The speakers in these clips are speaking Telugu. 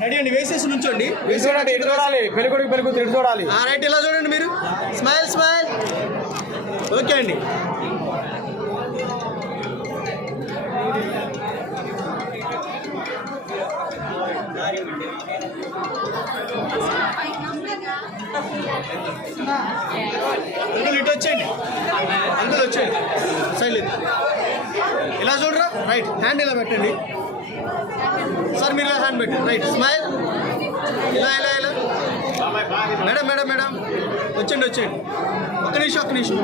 రెడీ అండి, వేసేసి నుంచోండి. చూడాలి పెళ్ళికొడుకు పెళ్ళికూతురు ఇటు చూడాలి. రైట్, ఇలా చూడండి మీరు. Smile smile. ఓకే అండి. అంకుల్ ఇటు వచ్చేయండి, అంకుల్ వచ్చేయండి సైడ్. ఇలా చూడరా. రైట్, హ్యాండ్ ఇలా పెట్టండి సార్, మీరు ఇలా హ్యాండ్ పెట్టండి. Right, smile. ఇలా ఇలా ఇలా. మేడం మేడం మేడం వచ్చేయండి వచ్చేయండి. ఒక్క నిమిషం.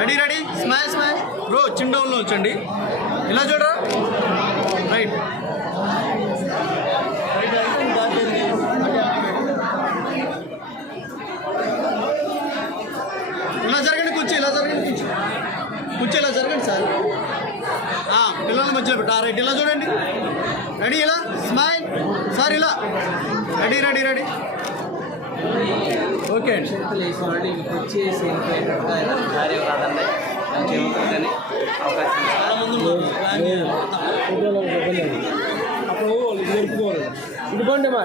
Ready ready. Smile smile. Bro చిన్న డౌన్లో వచ్చండి. ఇలా చూడరా. రైట్. ఇలా జరగండి, కూర్చో ఇలా జరగండి, కూర్చో ఇలా జరగండి సార్. పిల్లల మధ్యలో పెట్టా. రైట్, ఇలా చూడండి. రెడీ, ఇలా స్మైల్ సార్, ఇలా. Ready ready ready. ఓకే అండి.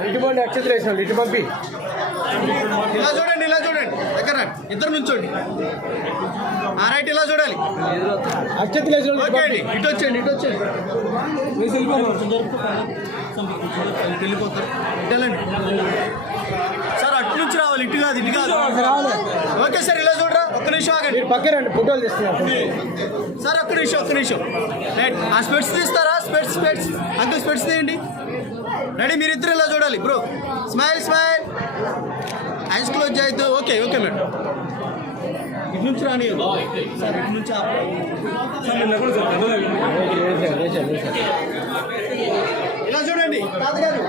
ఇటు పోండి అక్షతలు వేసిన ఇటు పంపి. ఇలా చూడండి దగ్గర ఇద్దరు నుంచోండి. రైట్, ఇలా చూడాలి. అక్షతలు వేసిన ఓకే అండి, ఇటు వచ్చేయండి వెళ్ళిపోతారు. వెళ్ళండి సార్, అటు నుంచి రావాలి, ఇటు కాదు. ఓకే సార్, ఇలా చూడరా. ఒక్క నిమిషం ఆగండి. పక్కరండి, ఫోటోలు తీస్తున్నారు సార్. ఒక్క నిమిషం. రైట్, ఆ స్పెట్స్ తీస్తారా? స్పెట్స్ అంకుల్ స్పెట్స్ తీయండి. రెడీ, మీరిద్దరు ఇలా చూడాలి. బ్రో స్మైల్ ఐస్ క్లోజ్ చేయొద్దు. Okay madam. ఇటు నుంచి రాని సార్, ఇటు నుంచి ఇలా చూడండి తాతగారు.